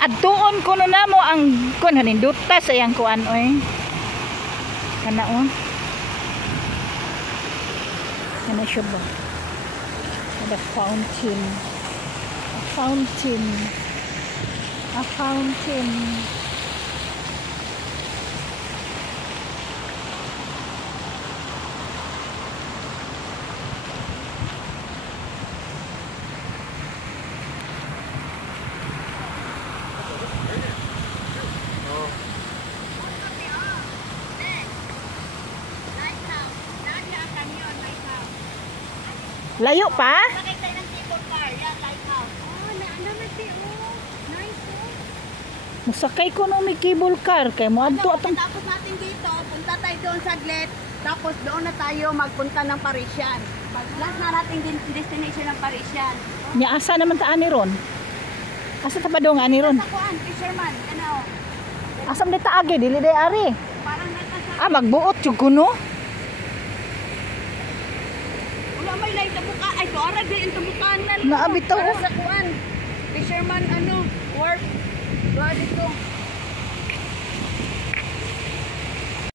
Adtuon ko no namo ang kun haninduta sa iyang kuan oy. Kana on. Kana siya ba? The fountain. A fountain. A fountain. Layo pa? Nakita ng cable car. Yan, lighthouse. Oh, naman si nice Musakay ko no may cable car kay mo adto atong Tapos natin dito, punta tayo doon saglit. Tapos doon na tayo magpunta ng Parisian. Last na natin din destination ng Parisian. nya asa naman ta ani ron? Asa ta pa dong ani ron? Sa kuan, fisherman. Ano? Asam di ta agi dili day ari. Parang nasa Ah magbuot jud kuno. wala may light na buka. Ay, doara din yung tabukanan. Naabitaw. Para sa kuan. Fisherman, ano, work. Doa dito.